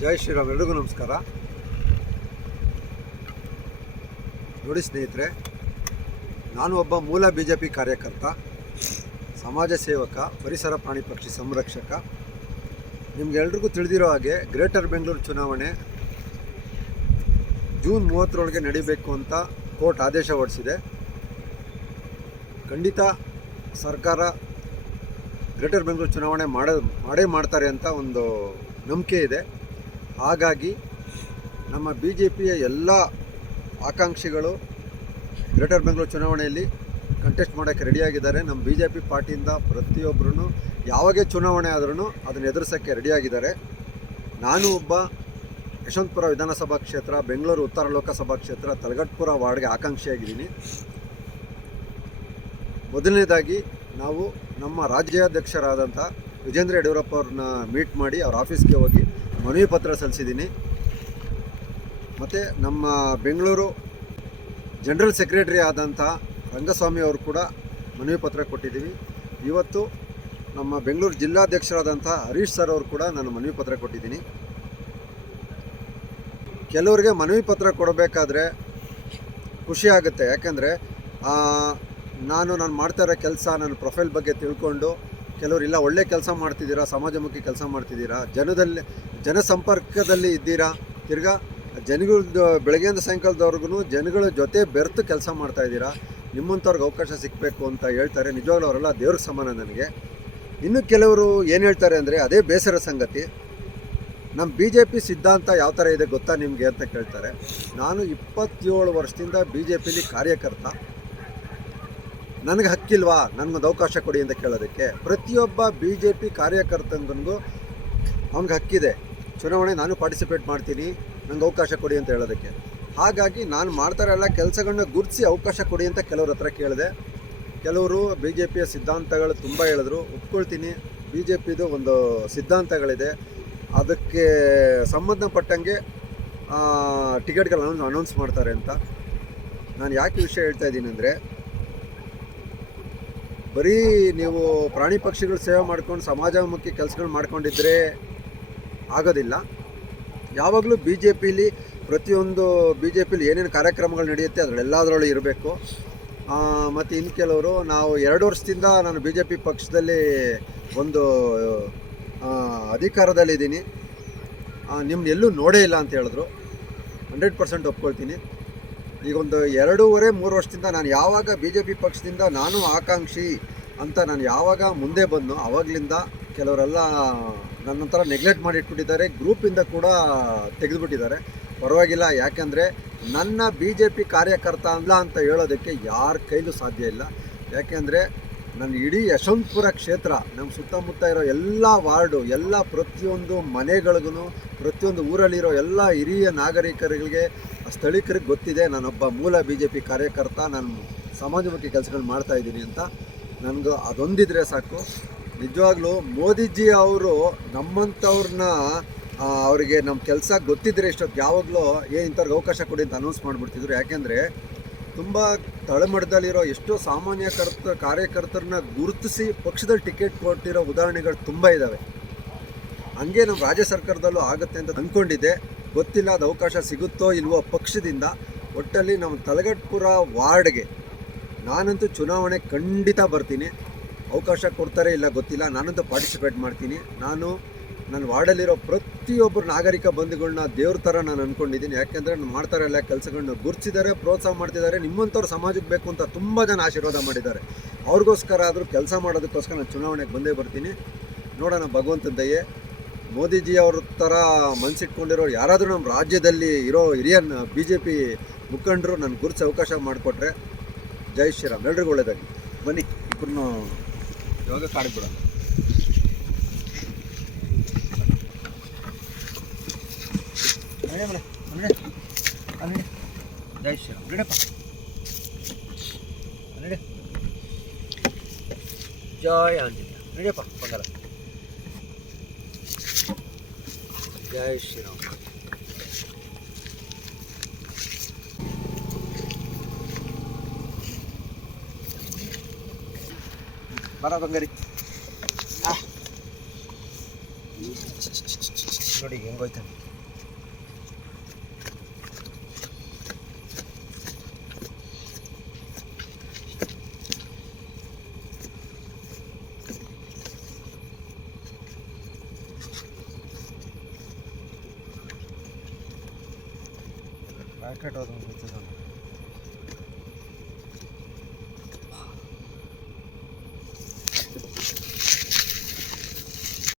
ಜೈ ಶ್ರೀರಾಮ್. ಎಲ್ರಿಗೂ ನಮಸ್ಕಾರ. ನೋಡಿ ಸ್ನೇಹಿತರೆ, ನಾನು ಒಬ್ಬ ಮೂಲ BJP ಕಾರ್ಯಕರ್ತ, ಸಮಾಜ ಸೇವಕ, ಪರಿಸರ ಪ್ರಾಣಿ ಪಕ್ಷಿ ಸಂರಕ್ಷಕ. ನಿಮ್ಗೆಲ್ರಿಗೂ ತಿಳಿದಿರೋ ಹಾಗೆ ಗ್ರೇಟರ್ ಬೆಂಗಳೂರು ಚುನಾವಣೆ ಜೂನ್ 30ರೊಳಗೆ ನಡೀಬೇಕು ಅಂತ ಕೋರ್ಟ್ ಆದೇಶ ಹೊರಡಿಸಿದೆ. ಖಂಡಿತ ಸರ್ಕಾರ ಗ್ರೇಟರ್ ಬೆಂಗಳೂರು ಚುನಾವಣೆ ಮಾಡೇ ಮಾಡ್ತಾರೆ ಅಂತ ಒಂದು ನಂಬಿಕೆ ಇದೆ. ಹಾಗಾಗಿ ನಮ್ಮ BJPಯ ಎಲ್ಲ ಆಕಾಂಕ್ಷಿಗಳು ಗ್ರೇಟರ್ ಬೆಂಗಳೂರು ಚುನಾವಣೆಯಲ್ಲಿ ಕಂಟೆಸ್ಟ್ ಮಾಡೋಕ್ಕೆ ರೆಡಿಯಾಗಿದ್ದಾರೆ. ನಮ್ಮ BJP ಪಾರ್ಟಿಯಿಂದ ಪ್ರತಿಯೊಬ್ಬರೂ ಯಾವಾಗೇ ಚುನಾವಣೆ ಆದ್ರೂ ಅದನ್ನು ಎದುರಿಸೋಕ್ಕೆ ರೆಡಿಯಾಗಿದ್ದಾರೆ. ನಾನು ಒಬ್ಬ ಯಶವಂತಪುರ ವಿಧಾನಸಭಾ ಕ್ಷೇತ್ರ, ಬೆಂಗಳೂರು ಉತ್ತರ ಲೋಕಸಭಾ ಕ್ಷೇತ್ರ, ತಲಗಟ್ಪುರ ವಾರ್ಡ್ಗೆ ಆಕಾಂಕ್ಷಿಯಾಗಿದ್ದೀನಿ. ಮೊದಲನೇದಾಗಿ ನಾವು ನಮ್ಮ ರಾಜ್ಯಾಧ್ಯಕ್ಷರಾದಂಥ ವಿಜೇಂದ್ರ ಯಡಿಯೂರಪ್ಪ ಅವ್ರನ್ನ ಮೀಟ್ ಮಾಡಿ ಅವ್ರ ಆಫೀಸ್ಗೆ ಹೋಗಿ ಮನವಿ ಪತ್ರ ಸಲ್ಲಿಸಿದ್ದೀನಿ. ಮತ್ತು ನಮ್ಮ ಬೆಂಗಳೂರು ಜನರಲ್ ಸೆಕ್ರೆಟರಿ ಆದಂಥ ರಂಗಸ್ವಾಮಿ ಅವರು ಕೂಡ ಮನವಿ ಪತ್ರ ಕೊಟ್ಟಿದ್ದೀವಿ. ಇವತ್ತು ನಮ್ಮ ಬೆಂಗಳೂರು ಜಿಲ್ಲಾಧ್ಯಕ್ಷರಾದಂಥ ಹರೀಶ್ ಸರ್ ಅವರು ಕೂಡ ನಾನು ಮನವಿ ಪತ್ರ ಕೊಟ್ಟಿದ್ದೀನಿ. ಕೆಲವರಿಗೆ ಮನವಿ ಪತ್ರ ಕೊಡಬೇಕಾದ್ರೆ ಖುಷಿ ಆಗುತ್ತೆ, ಯಾಕೆಂದರೆ ನಾನು ಮಾಡ್ತಾ ಇರೋ ಕೆಲಸ, ನನ್ನ ಪ್ರೊಫೈಲ್ ಬಗ್ಗೆ ತಿಳ್ಕೊಂಡು ಕೆಲವರು ಇಲ್ಲ ಒಳ್ಳೆ ಕೆಲಸ ಮಾಡ್ತಿದ್ದೀರಾ, ಸಮಾಜಮುಖಿ ಕೆಲಸ ಮಾಡ್ತಿದ್ದೀರಾ, ಜನಸಂಪರ್ಕದಲ್ಲಿ ಇದ್ದೀರಾ, ತಿರ್ಗಾ ಜನಗಳು ಬೆಳಗ್ಗೆಯಿಂದ ಸಾಯಂಕಾಲದವರೆಗೂ ಜನಗಳ ಜೊತೆ ಬೆರೆತು ಕೆಲಸ ಮಾಡ್ತಾಯಿದ್ದೀರಾ, ನಿಮ್ಮಂಥವ್ರಿಗೆ ಅವಕಾಶ ಸಿಗಬೇಕು ಅಂತ ಹೇಳ್ತಾರೆ. ನಿಜವಾಗ್ಲೂ ಅವರೆಲ್ಲ ದೇವ್ರಿಗೆ ಸಮಾನ ನನಗೆ. ಇನ್ನು ಕೆಲವರು ಏನು ಹೇಳ್ತಾರೆ ಅಂದರೆ, ಅದೇ ಬೇಸರ ಸಂಗತಿ, ನಮ್ಮ BJP ಸಿದ್ಧಾಂತ ಯಾವ ಥರ ಇದೆ ಗೊತ್ತಾ ನಿಮಗೆ ಅಂತ ಕೇಳ್ತಾರೆ. ನಾನು 27 ವರ್ಷದಿಂದ BJPಲಿ ಕಾರ್ಯಕರ್ತ. ನನಗೆ ಹಕ್ಕಿಲ್ವಾ ನನಗೊಂದು ಅವಕಾಶ ಕೊಡಿ ಅಂತ ಕೇಳೋದಕ್ಕೆ? ಪ್ರತಿಯೊಬ್ಬ BJP ಕಾರ್ಯಕರ್ತನಿಗೂ ಅವ್ನಿಗೆ ಹಕ್ಕಿದೆ. ಚುನಾವಣೆ ನಾನು ಪಾರ್ಟಿಸಿಪೇಟ್ ಮಾಡ್ತೀನಿ, ನನಗೆ ಅವಕಾಶ ಕೊಡಿ ಅಂತ ಹೇಳೋದಕ್ಕೆ. ಹಾಗಾಗಿ ನಾನು ಮಾಡ್ತಾರೆಲ್ಲ ಕೆಲಸಗಳನ್ನ ಗುರುತಿಸಿ ಅವಕಾಶ ಕೊಡಿ ಅಂತ ಕೆಲವ್ರ ಹತ್ರ ಕೇಳಿದೆ. ಕೆಲವರು BJPಯ ಸಿದ್ಧಾಂತಗಳು ತುಂಬ ಹೇಳಿದ್ರು, ಒಪ್ಕೊಳ್ತೀನಿ. BJPದು ಒಂದು ಸಿದ್ಧಾಂತಗಳಿದೆ, ಅದಕ್ಕೆ ಸಂಬಂಧಪಟ್ಟಂಗೆ ಟಿಕೆಟ್ಗಳನ್ನು ಅನೌನ್ಸ್ ಮಾಡ್ತಾರೆ ಅಂತ. ನಾನು ಯಾಕೆ ವಿಷಯ ಹೇಳ್ತಾ ಇದ್ದೀನಿ ಅಂದರೆ, ಬರೀ ನೀವು ಪ್ರಾಣಿ ಪಕ್ಷಿಗಳು ಸೇವೆ ಮಾಡ್ಕೊಂಡು ಸಮಾಜಮುಖಿ ಕೆಲಸಗಳು ಮಾಡ್ಕೊಂಡಿದ್ರೆ ಆಗೋದಿಲ್ಲ. ಯಾವಾಗಲೂ BJPಲಿ ಪ್ರತಿಯೊಂದು BJPಲಿ ಏನೇನು ಕಾರ್ಯಕ್ರಮಗಳು ನಡೆಯುತ್ತೆ ಅದರಲ್ಲೆಲ್ಲದರಲ್ಲೂ ಇರಬೇಕು. ಮತ್ತು ಇನ್ನು ಕೆಲವರು, ನಾವು 2 ವರ್ಷದಿಂದ ನಾನು BJP ಪಕ್ಷದಲ್ಲಿ ಒಂದು ಅಧಿಕಾರದಲ್ಲಿದ್ದೀನಿ, ನಿಮ್ಮನ್ನ ಎಲ್ಲೂ ನೋಡೇ ಇಲ್ಲ ಅಂತ ಹೇಳಿದ್ರು. 100% ಒಪ್ಕೊಳ್ತೀನಿ. ಈಗ ಒಂದು 2.5-3 ವರ್ಷದಿಂದ ನಾನು ಯಾವಾಗ BJP ಪಕ್ಷದಿಂದ ನಾನು ಆಕಾಂಕ್ಷಿ ಅಂತ ನಾನು ಯಾವಾಗ ಮುಂದೆ ಬಂದು ಆವಾಗಲಿಂದ ಕೆಲವರೆಲ್ಲ ನನ್ನಂತರ ನೆಗ್ಲೆಕ್ಟ್ ಮಾಡಿ ಇಟ್ಬಿಟ್ಟಿದ್ದಾರೆ, ಗ್ರೂಪಿಂದ ಕೂಡ ತೆಗೆದುಬಿಟ್ಟಿದ್ದಾರೆ. ಪರವಾಗಿಲ್ಲ, ಯಾಕೆಂದರೆ ನನ್ನ BJP ಕಾರ್ಯಕರ್ತ ಅಲ್ಲ ಅಂತ ಹೇಳೋದಕ್ಕೆ ಯಾರ ಕೈಲೂ ಸಾಧ್ಯ ಇಲ್ಲ. ಯಾಕೆಂದರೆ ನನ್ನ ಇಡೀ ಯಶವಂತಪುರ ಕ್ಷೇತ್ರ, ನಮ್ಮ ಸುತ್ತಮುತ್ತ ಇರೋ ಎಲ್ಲ ವಾರ್ಡು, ಎಲ್ಲ ಪ್ರತಿಯೊಂದು ಮನೆಗಳಿಗೂ, ಪ್ರತಿಯೊಂದು ಊರಲ್ಲಿರೋ ಎಲ್ಲ ಹಿರಿಯ ನಾಗರಿಕರಿಗೆ, ಸ್ಥಳೀಕರಿಗೆ ಗೊತ್ತಿದೆ ನಾನೊಬ್ಬ ಮೂಲ BJP ಕಾರ್ಯಕರ್ತ, ನಾನು ಸಮಾಜಮುಖಿ ಕೆಲಸಗಳು ಮಾಡ್ತಾಯಿದ್ದೀನಿ ಅಂತ. ನನಗೂ ಅದೊಂದಿದ್ರೆ ಸಾಕು. ನಿಜವಾಗ್ಲೂ ಮೋದಿಜಿ ಅವರು ನಮ್ಮಂಥವ್ರನ್ನ, ಅವರಿಗೆ ನಮ್ಮ ಕೆಲಸ ಗೊತ್ತಿದ್ದರೆ ಇಷ್ಟೊತ್ತು ಯಾವಾಗಲೂ ಇಂಥವ್ರಿಗೆ ಅವಕಾಶ ಕೊಡಿ ಅಂತ ಅನೌನ್ಸ್ ಮಾಡಿಬಿಡ್ತಿದ್ರು. ಯಾಕೆಂದರೆ ತುಂಬ ತಳಮಟ್ಟದಲ್ಲಿರೋ ಎಷ್ಟೋ ಸಾಮಾನ್ಯ ಕಾರ್ಯಕರ್ತರನ್ನ ಗುರುತಿಸಿ ಪಕ್ಷದಲ್ಲಿ ಟಿಕೆಟ್ ಕೊಟ್ಟಿರೋ ಉದಾಹರಣೆಗಳು ತುಂಬ ಇದ್ದಾವೆ. ಹಂಗೆ ನಮ್ಮ ರಾಜ್ಯ ಸರ್ಕಾರದಲ್ಲೂ ಆಗುತ್ತೆ ಅಂತ ಅಂದ್ಕೊಂಡಿದ್ದೆ. ಗೊತ್ತಿಲ್ಲ ಅದು ಅವಕಾಶ ಸಿಗುತ್ತೋ ಇಲ್ವೋ ಪಕ್ಷದಿಂದ. ಒಟ್ಟಲ್ಲಿ ನಮ್ಮ ತಲಗಟ್ಪುರ ವಾರ್ಡ್ಗೆ ನಾನಂತೂ ಚುನಾವಣೆ ಖಂಡಿತ ಬರ್ತೀನಿ. ಅವಕಾಶ ಕೊಡ್ತಾರೆ ಇಲ್ಲ ಗೊತ್ತಿಲ್ಲ, ನಾನಂತೂ ಪಾರ್ಟಿಸಿಪೇಟ್ ಮಾಡ್ತೀನಿ. ನನ್ನ ವಾರ್ಡಲ್ಲಿರೋ ಪ್ರತಿಯೊಬ್ಬರು ನಾಗರಿಕ ಬಂಧುಗಳನ್ನ ದೇವ್ರ ಥರ ನಾನು ಅಂದ್ಕೊಂಡಿದ್ದೀನಿ. ಯಾಕೆಂದರೆ ನಾನು ಮಾಡ್ತಾರೆ ಎಲ್ಲ ಕೆಲಸಗಳನ್ನ ಗುರುತಿಸಿದ್ದಾರೆ, ಪ್ರೋತ್ಸಾಹ ಮಾಡ್ತಿದ್ದಾರೆ. ನಿಮ್ಮಂಥವ್ರು ಸಮಾಜಕ್ಕೆ ಬೇಕು ಅಂತ ತುಂಬ ಜನ ಆಶೀರ್ವಾದ ಮಾಡಿದ್ದಾರೆ. ಅವ್ರಿಗೋಸ್ಕರ ಆದರೂ ಕೆಲಸ ಮಾಡೋದಕ್ಕೋಸ್ಕರ ನಾನು ಚುನಾವಣೆಗೆ ಬಂದೇ ಬರ್ತೀನಿ. ನೋಡೋಣ, ಭಗವಂತನ ದಯೆ. ಮೋದಿಜಿ ಅವ್ರ ಥರ ಮನಸ್ಸಿಟ್ಕೊಂಡಿರೋರು ಯಾರಾದರೂ ನಮ್ಮ ರಾಜ್ಯದಲ್ಲಿ ಇರೋ ಹಿರಿಯ BJP ಮುಖಂಡರು ನನ್ನ ಗುರುತಿಸಿ ಅವಕಾಶ ಮಾಡಿಕೊಟ್ರೆ ಜೈ ಶ್ರೀರಾಮ್. ಎಲ್ರಿಗೂ ಒಳ್ಳೆಯದಾಗಿ. ಬನ್ನಿ ಇಬ್ಬರನ್ನು ಇವಾಗ ಕಾಡಿಬಿಡೋಣ. ಜೈ ಶ್ರೀರಾಮ್. ನಡಪ್ಪ, ನಡೆ. ಜೈ ಆಂಜನೇಯ. ನಡಿಯಪ್ಪ ಬಂಗಾರ. ಜೈ ಶ್ರೀರಾಮ್. ಬರ ಬಂಗಾರಿ. ನೋಡಿ ಹೆಂಗೋಯ್ತಾನೆ. ರಾಕೆಟ್ ಹೋದಂಗೆ ಗೊತ್ತಿಲ್ಲ.